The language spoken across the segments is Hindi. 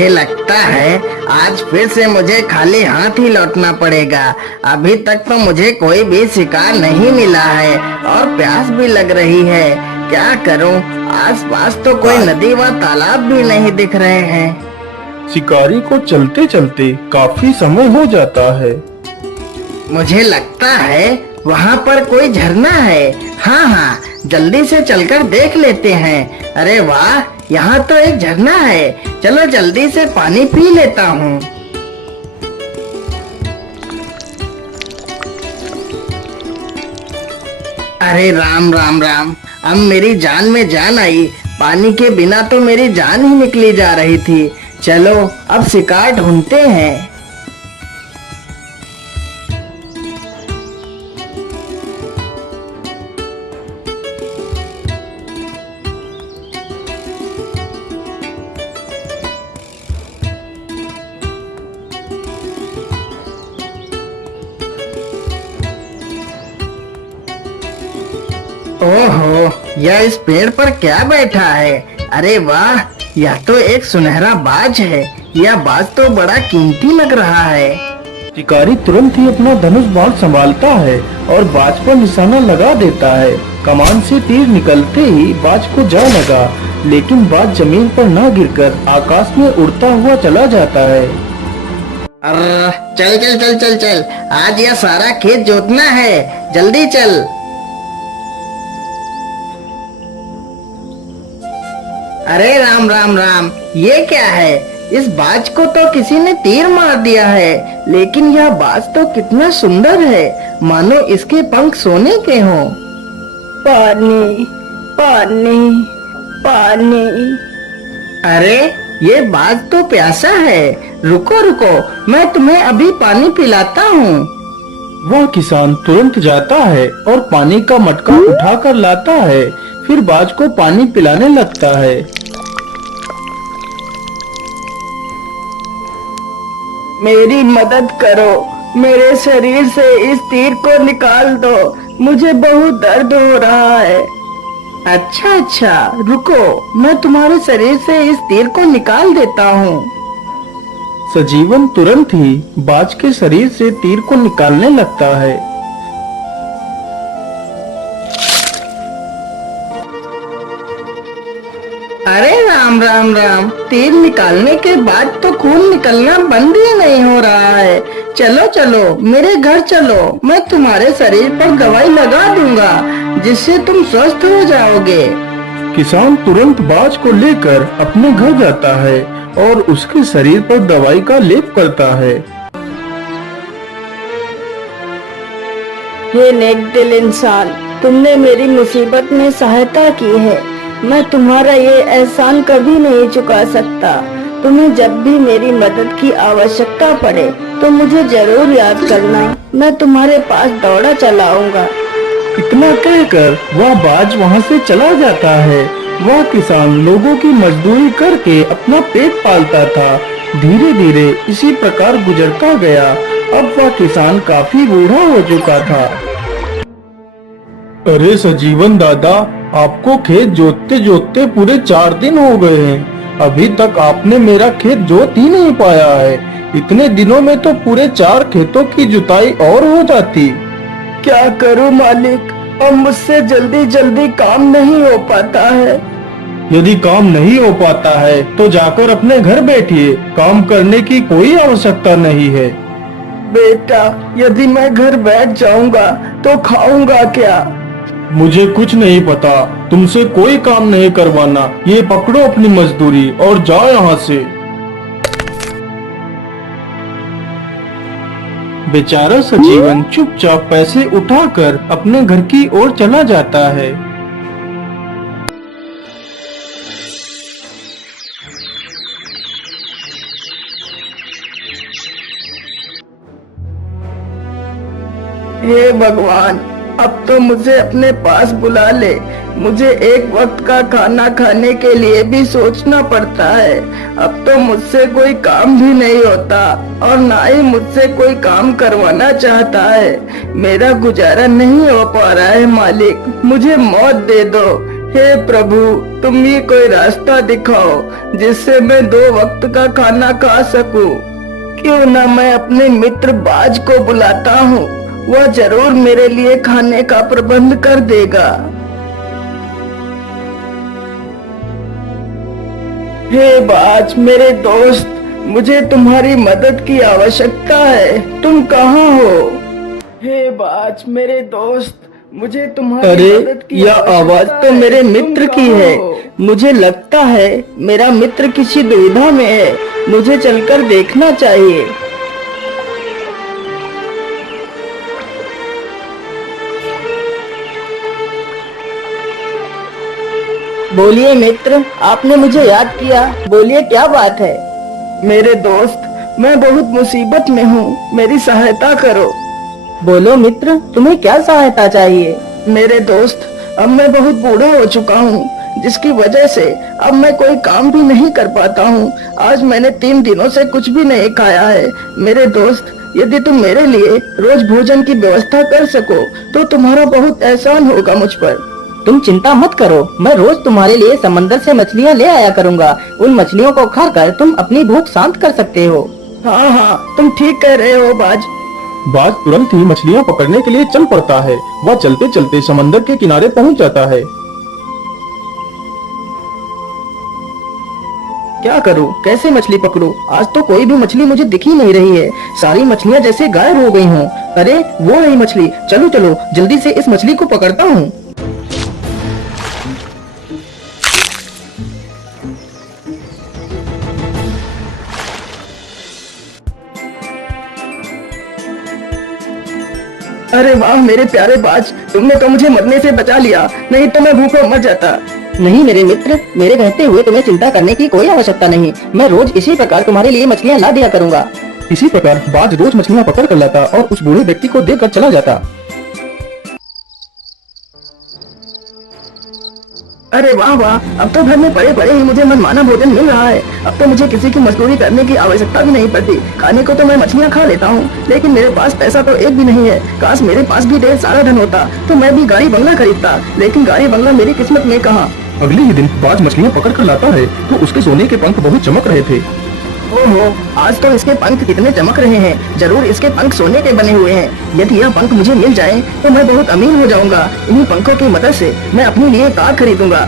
मुझे लगता है आज फिर से मुझे खाली हाथ ही लौटना पड़ेगा। अभी तक तो मुझे कोई भी शिकार नहीं मिला है और प्यास भी लग रही है। क्या करूं? आसपास तो कोई नदी व तालाब भी नहीं दिख रहे हैं। शिकारी को चलते चलते काफी समय हो जाता है। मुझे लगता है वहाँ पर कोई झरना है। हाँ हाँ, जल्दी से चलकर देख लेते हैं। अरे वाह, यहाँ तो एक झरना है। चलो जल्दी से पानी पी लेता हूँ। अरे राम राम राम, अब मेरी जान में जान आई। पानी के बिना तो मेरी जान ही निकली जा रही थी। चलो अब शिकार ढूंढते हैं। ओहो, यह इस पेड़ पर क्या बैठा है? अरे वाह, यह तो एक सुनहरा बाज है। यह बाज तो बड़ा कीमती लग रहा है। शिकारी तुरंत ही अपना धनुष बाण संभालता है और बाज पर निशाना लगा देता है। कमान से तीर निकलते ही बाज को जा लगा, लेकिन बाज जमीन पर न गिरकर आकाश में उड़ता हुआ चला जाता है। अरे चल चल चल चल चल, आज यह सारा खेत जोतना है। जल्दी चल। अरे राम राम राम, ये क्या है? इस बाज को तो किसी ने तीर मार दिया है, लेकिन यह बाज तो कितना सुंदर है, मानो इसके पंख सोने के हों। पानी पानी पानी। अरे ये बाज तो प्यासा है। रुको रुको, मैं तुम्हें अभी पानी पिलाता हूँ। वह किसान तुरंत जाता है और पानी का मटका उठाकर लाता है। फिर बाज को पानी पिलाने लगता है। मेरी मदद करो, मेरे शरीर से इस तीर को निकाल दो। मुझे बहुत दर्द हो रहा है। अच्छा अच्छा, रुको, मैं तुम्हारे शरीर से इस तीर को निकाल देता हूँ। सजीवन तुरंत ही बाज के शरीर से तीर को निकालने लगता है। अरे राम राम राम, तीर निकालने के बाद तो खून निकलना बंद ही नहीं हो रहा है। चलो चलो मेरे घर चलो, मैं तुम्हारे शरीर पर दवाई लगा दूंगा, जिससे तुम स्वस्थ हो जाओगे। किसान तुरंत बाज को लेकर अपने घर जाता है और उसके शरीर पर दवाई का लेप करता है। हे नेक दिल इंसान, तुमने मेरी मुसीबत में सहायता की है। मैं तुम्हारा ये एहसान कभी नहीं चुका सकता। तुम्हें जब भी मेरी मदद की आवश्यकता पड़े तो मुझे जरूर याद करना। मैं तुम्हारे पास दौड़ा चला आऊंगा। इतना कहकर वह बाज वहाँ से चला जाता है। वह किसान लोगों की मजदूरी करके अपना पेट पालता था। धीरे धीरे इसी प्रकार गुजरता गया। अब वह किसान काफी बूढ़ा हो चुका था। अरे सजीवन दादा, आपको खेत जोतते जोतते पूरे 4 दिन हो गए हैं। अभी तक आपने मेरा खेत जोत ही नहीं पाया है। इतने दिनों में तो पूरे 4 खेतों की जुताई और हो जाती। क्या करूं मालिक, अब मुझसे जल्दी जल्दी काम नहीं हो पाता है। यदि काम नहीं हो पाता है तो जाकर अपने घर बैठिए। काम करने की कोई आवश्यकता नहीं है। बेटा, यदि मैं घर बैठ जाऊंगा तो खाऊंगा क्या? मुझे कुछ नहीं पता। तुमसे कोई काम नहीं करवाना। ये पकड़ो अपनी मजदूरी और जाओ यहाँ से। बेचारा सजीवन चुपचाप पैसे उठाकर अपने घर की ओर चला जाता है। हे भगवान, अब तो मुझे अपने पास बुला ले। मुझे एक वक्त का खाना खाने के लिए भी सोचना पड़ता है। अब तो मुझसे कोई काम भी नहीं होता और ना ही मुझसे कोई काम करवाना चाहता है। मेरा गुजारा नहीं हो पा रहा है मालिक, मुझे मौत दे दो। हे प्रभु, तुम ही कोई रास्ता दिखाओ जिससे मैं 2 वक्त का खाना खा सकूं। क्यों ना मैं अपने मित्र बाज को बुलाता हूँ, वह जरूर मेरे लिए खाने का प्रबंध कर देगा। हे बाज मेरे दोस्त, मुझे तुम्हारी मदद की आवश्यकता है, तुम कहाँ हो? हे बाज मेरे दोस्त, मुझे तुम्हारी अरे, मदद की यह आवश्यकता आवाज तो है, मेरे तुम मित्र की कहाँ है। हो? मुझे लगता है मेरा मित्र किसी दुविधा में है, मुझे चलकर देखना चाहिए। बोलिए मित्र, आपने मुझे याद किया, बोलिए क्या बात है? मेरे दोस्त, मैं बहुत मुसीबत में हूँ, मेरी सहायता करो। बोलो मित्र, तुम्हें क्या सहायता चाहिए? मेरे दोस्त, अब मैं बहुत बूढ़ा हो चुका हूँ, जिसकी वजह से अब मैं कोई काम भी नहीं कर पाता हूँ। आज मैंने 3 दिनों से कुछ भी नहीं खाया है। मेरे दोस्त, यदि तुम मेरे लिए रोज भोजन की व्यवस्था कर सको तो तुम्हारा बहुत एहसान होगा मुझ पर। तुम चिंता मत करो, मैं रोज तुम्हारे लिए समंदर से मछलियाँ ले आया करूँगा। उन मछलियों को खाकर तुम अपनी भूख शांत कर सकते हो। हाँ हाँ, तुम ठीक कह रहे हो बाज। बाज तुरंत ही मछलियाँ पकड़ने के लिए चल पड़ता है। वह चलते चलते समंदर के किनारे पहुंच जाता है। क्या करूं, कैसे मछली पकड़ूं? आज तो कोई भी मछली मुझे दिख ही नहीं रही है। सारी मछलियां जैसे गायब हो गई हों। अरे वो रही मछली, चलो चलो जल्दी से इस मछली को पकड़ता हूँ। अरे वाह मेरे प्यारे बाज, तुमने तो मुझे मरने से बचा लिया, नहीं तो मैं भूखों मर जाता। नहीं मेरे मित्र, मेरे रहते हुए तुम्हें चिंता करने की कोई आवश्यकता नहीं। मैं रोज इसी प्रकार तुम्हारे लिए मछलियाँ ला दिया करूँगा। इसी प्रकार बाज रोज मछलियाँ पकड़ कर लाता और उस बूढ़े व्यक्ति को देकर चला जाता। अरे वाह वाह, अब तो घर में पड़े पड़े ही मुझे मनमाना भोजन मिल रहा है। अब तो मुझे किसी की मजदूरी करने की आवश्यकता भी नहीं पड़ती। खाने को तो मैं मछलियाँ खा लेता हूँ, लेकिन मेरे पास पैसा तो एक भी नहीं है। काश मेरे पास भी ढेर सारा धन होता तो मैं भी गाड़ी बंगला खरीदता, लेकिन गाड़ी बंगला मेरी किस्मत में कहाँ। अगले ही दिन बाज मछलियाँ पकड़ कर लाता है तो उसके सोने के पंख बहुत चमक रहे थे। ओहो, आज तो इसके पंख कितने चमक रहे हैं। जरूर इसके पंख सोने के बने हुए हैं। यदि यह पंख मुझे मिल जाए तो मैं बहुत अमीर हो जाऊंगा। इन्हीं पंखों की मदद से मैं अपने लिए कार खरीदूंगा।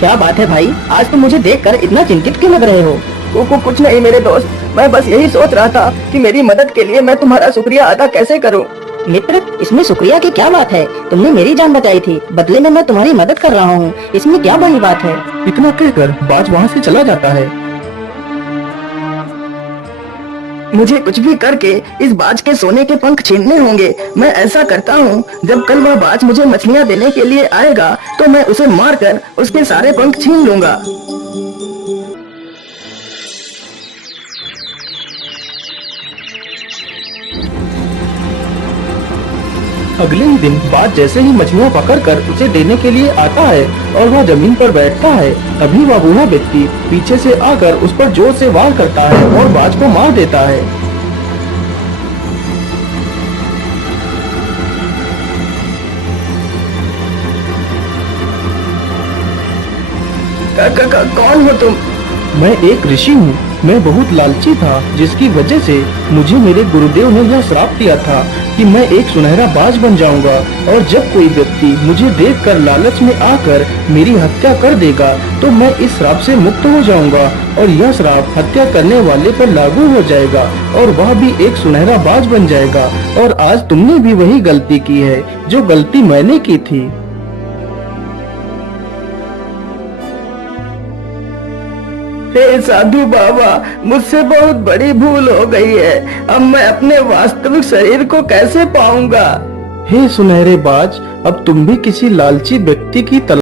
क्या बात है भाई, आज तुम मुझे देखकर इतना चिंतित क्यों लग रहे हो? कुछ नहीं मेरे दोस्त, मैं बस यही सोच रहा था कि मेरी मदद के लिए मैं तुम्हारा शुक्रिया अदा कैसे करूं। मित्र, इसमें शुक्रिया की क्या बात है? तुमने मेरी जान बचाई थी, बदले में मैं तुम्हारी मदद कर रहा हूँ, इसमें क्या बड़ी बात है? इतना कहकर बाज वहाँ से चला जाता है। मुझे कुछ भी करके इस बाज के सोने के पंख छीनने होंगे। मैं ऐसा करता हूँ, जब कल वह बाज मुझे मछलियाँ देने के लिए आएगा तो मैं उसे मारकर उसके सारे पंख छीन लूंगा। अगले ही दिन बाज जैसे ही मछलियाँ पकड़कर उसे देने के लिए आता है और वह जमीन पर बैठता है, तभी वह बूढ़ा व्यक्ति पीछे से आकर उस पर जोर से वार करता है और बाज को मार देता है। कौन हो तुम? मैं एक ऋषि हूँ। मैं बहुत लालची था, जिसकी वजह से मुझे मेरे गुरुदेव ने यह श्राप दिया था कि मैं एक सुनहरा बाज बन जाऊंगा और जब कोई व्यक्ति मुझे देखकर लालच में आकर मेरी हत्या कर देगा तो मैं इस श्राप से मुक्त हो जाऊंगा और यह श्राप हत्या करने वाले पर लागू हो जाएगा और वह भी एक सुनहरा बाज बन जाएगा। और आज तुमने भी वही गलती की है जो गलती मैंने की थी। हे साधु बाबा, मुझसे बहुत बड़ी भूल हो गई है। अब मैं अपने वास्तविक शरीर को कैसे पाऊंगा? हे सुनहरे बाज, अब तुम भी किसी लालची व्यक्ति की